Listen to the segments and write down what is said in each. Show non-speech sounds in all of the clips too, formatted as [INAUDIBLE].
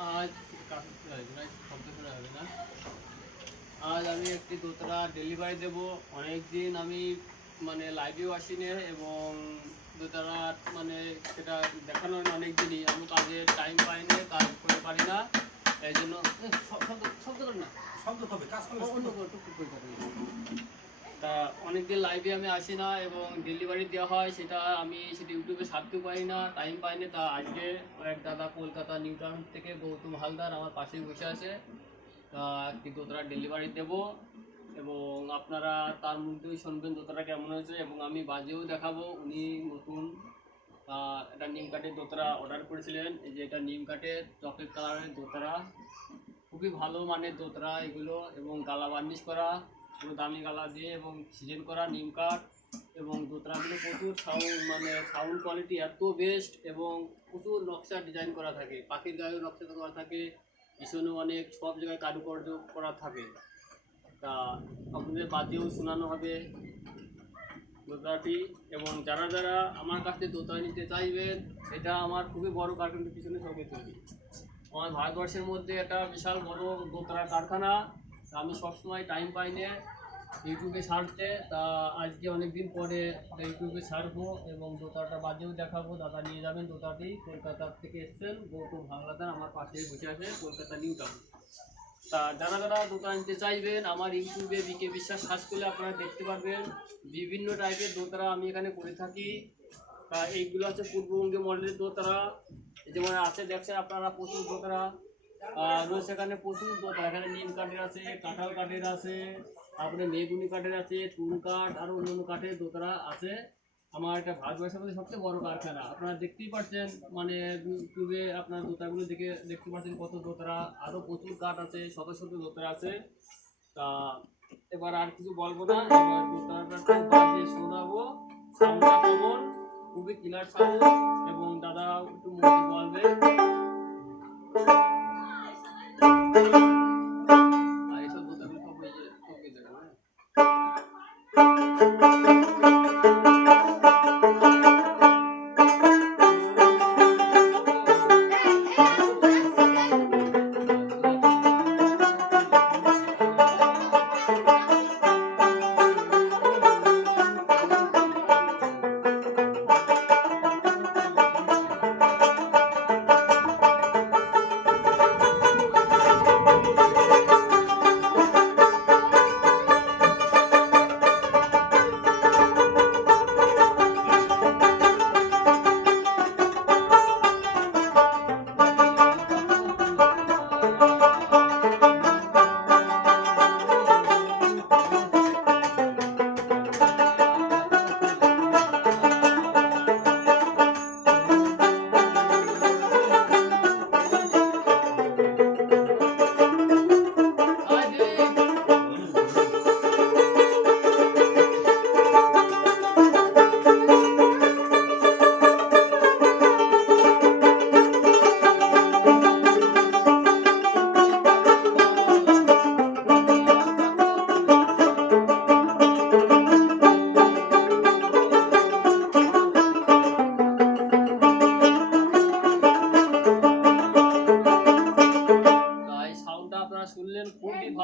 আজ আজ আমি একটি দোতলা ডেলিভারি দেব। অনেক দিন আমি মানে লাইভেও আসিনি এবং দোতলা মানে সেটা দেখানো হয় অনেক দিনই আমি কাজে টাইম পাইনি কাজ করতে পারি না। এই জন্য শব্দ শব্দ না। শব্দ হবে কাজ করে। তা অনেকদিন লাইভে আমি আসি না এবং ডেলিভারি দেওয়া হয়, সেটা আমি সেটা ইউটিউবে ছাড়তে পারি না টাইম পাই না। তা আজকে এক দাদা কলকাতা নিউ টাউন থেকে গৌতম হালদার আমার পাশেই বসে আছে। তা একটি দোতরা ডেলিভারি দেব এবং আপনারা তার মধ্যেই শুনবেন দোতরা কেমন হয়েছে এবং আমি বাজেও দেখাবো উনি নতুন। এটা নিম কাঠের দোতরা অর্ডার করেছিলেন। এই যে এটা নিম কাঠের চকলেট কালারের দোতরা খুবই ভালো মানের দোতরা এগুলো এবং গালা বার্নিশ করা। পুরো দামি গালা দিয়ে এবং সিজন করা নিম কাঠ এবং দোতরাগুলো প্রচুর সাউন্ড মানে সাউন্ড কোয়ালিটি এত বেস্ট এবং প্রচুর নকশা ডিজাইন করা থাকে। পাখির গায়েও নকশা করা থাকে পিছনেও অনেক, সব জায়গায় কারুকার্য করা থাকে। তা আপনাদের বাজেও শোনানো হবে দোতরাটি এবং যারা যারা আমার কাছ থেকে দোতরা নিতে চাইবেন এটা আমার খুবই বড় কারখানার পিছনে সঙ্গে তৈরি। আমার ভারতবর্ষের মধ্যে একটা বিশাল বড় দোতরা কারখানা তা আমি সবসময় টাইম পাই না ইউটিউবে ছাড়তে, তা আজকে অনেক দিন পরে ইউটিউবে ছাড়বো এবং দোতাটা বাজেও দেখাবো। দাদা নিয়ে যাবেন দোতাটি কলকাতার থেকে এসছেন, গৌতম ভাংলাদার আমার পাশেই বসে আছে, কলকাতা নিউ টাউন। তা যারা যারা দোতা আনতে চাইবেন, আমার ইউটিউবে বিকে বিশ্বাস সার্চ করলে আপনারা দেখতে পারবেন, বিভিন্ন টাইপের দোতারা আমি এখানে করে থাকি। তা এইগুলো হচ্ছে পূর্ববঙ্গে মডেলের দোতারা যেমন আছে দেখছেন আপনারা প্রচুর দোতারা রয়েছে এখানে প্রচুর দোতারা এখানে নিম কাঠের আছে, কাঁঠাল কাঠের আছে, তারপরে মেগুনি কাঠের আছে চুন কাঠ আরও অন্য অন্য কাঠের দোতারা আছে। আমার একটা ভারতবর্ষের মধ্যে সবচেয়ে বড় কারখানা। আপনারা দেখতেই পাচ্ছেন মানে ইউটিউবে আপনার দোতাগুলো দেখে দেখতে পাচ্ছেন কত দোতারা আরও প্রচুর কাঠ আছে, শত শত দোতারা আছে। তা এবার আর কিছু বলব না, এবার দোতারাটা শোনাবো। সাউন্ডটা কেমন খুবই ক্লিয়ার সাউন্ড এবং দাদা একটু মুখে বলবে আর [LAUGHS]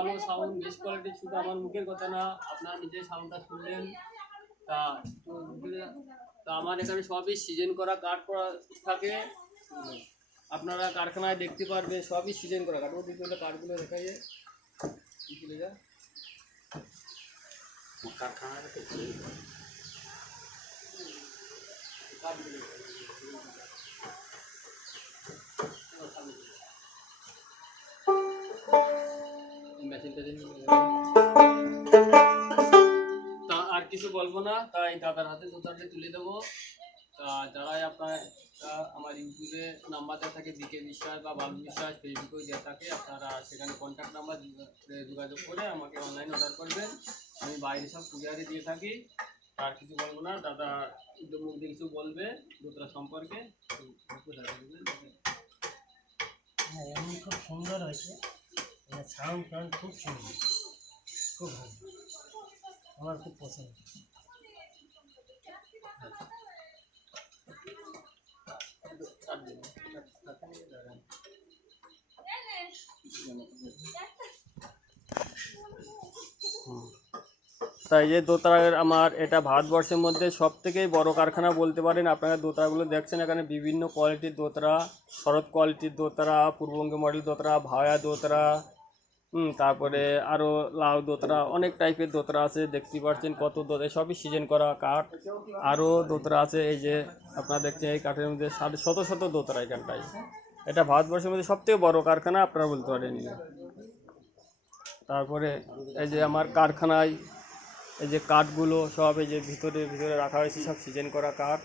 ভালো সাউন্ড বেস্ট কোয়ালিটি শুধু আমার মুখের কথা না আপনারা নিজের সাউন্ডটা শুনলেন। তা তা আমার এখানে সবই সিজন করা কাঠ করা থাকে। আপনারা কারখানায় দেখতে পারবেন সবই সিজন করা কাঠ ওদিকে হলে কাঠগুলো দেখা যায়। চলে যা? কারখানাটা কাঠগুলো তা আর কিছু বলব না, তাই দাদার হাতে দোকানটা তুলে দেবো। তা যারাই আপনার আমার ইউটিউবে নাম্বার দেওয়া থাকে, বিকে বিশ্বাস বা বাবু বিশ্বাস ফেসবুকেও দেওয়া থাকে, আপনারা সেখানে কন্ট্যাক্ট নাম্বার যোগাযোগ করে আমাকে অনলাইন অর্ডার করবেন। আমি বাইরে সব কুরিয়ারে দিয়ে থাকি। আর কিছু বলব না, দাদা মুখ দিয়ে কিছু বলবে দোতরা সম্পর্কে। হ্যাঁ খুব সুন্দর হয়েছে। সাউন্ড টাউন্ড খুব সুন্দর। খুব ভালো। আমার খুব পছন্দ। তাই যে দোতারার আমার এটা ভারতবর্ষের মধ্যে সব থেকেই বড় কারখানা বলতে পারেন, আপনারা দোতারাগুলো দেখছেন, এখানে বিভিন্ন কোয়ালিটির দোতারা, শরৎ কোয়ালিটির দোতারা, পূর্ববঙ্গ মডেল দোতারা, ভায়া দোতারা তারপরে আরও লাউ দোতরা, অনেক টাইপের দোতরা আছে দেখতে পাচ্ছেন কত দোতরা সবই সিজন করা কাঠ। আরও দোতরা আছে, এই যে আপনারা দেখছেন এই কাঠের মধ্যে সাড়ে শত শত দোতরা এখানটায়। এটা ভারতবর্ষের মধ্যে সবথেকে বড় কারখানা আপনারা বলতে পারেন। তারপরে এই যে আমার কারখানায় এই যে কাঠগুলো সব এই যে ভিতরে ভিতরে রাখা হয়েছে, সব সিজন করা কাঠ।